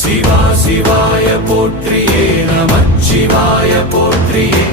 சிவா சிவாய போற்றியே நமச்சிவாய போற்றியே.